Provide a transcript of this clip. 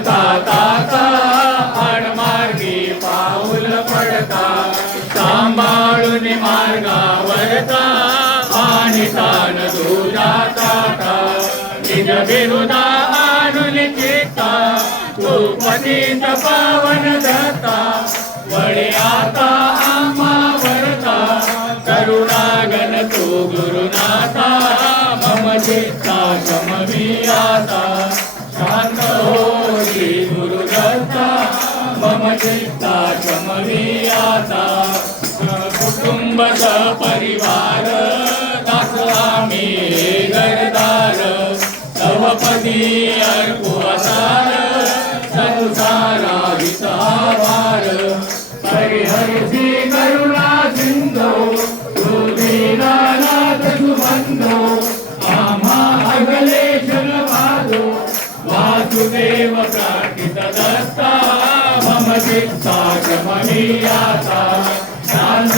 ताता पाऊल पडता सांभाळून मार्गावरता आणि तान तुझा ताता निज विरुदा आणून चित्ता तू पतित पावन दत्ता गुरुनाथा मम चित्ता समवियाता। शान्त हो गुरुदत्ता मम चित्ता समवियाता। कुटुंब परिवार दास आम्ही घरदार। तवपदी अर्पुवसार संसारा हरि हरि करुणा। वासुदेव प्रार्थित दत्ता मम चित्ता गमनीयाता शांत